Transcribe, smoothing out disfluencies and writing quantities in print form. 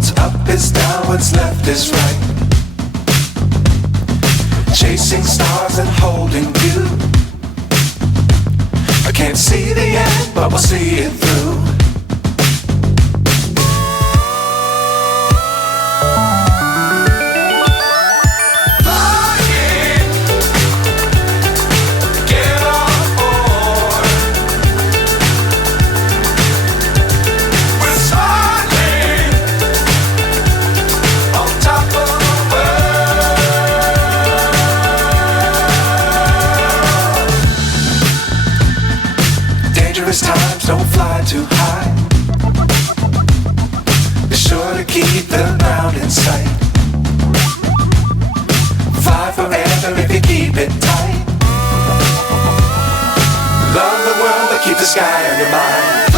What's up is down, what's left is right. Chasing stars and holding you. I can't see the end, but we'll see it through. Dangerous times, don't fly too high. Be sure to keep the ground in sight. Fly forever if you keep it tight. Love the world, but keep the sky on your mind.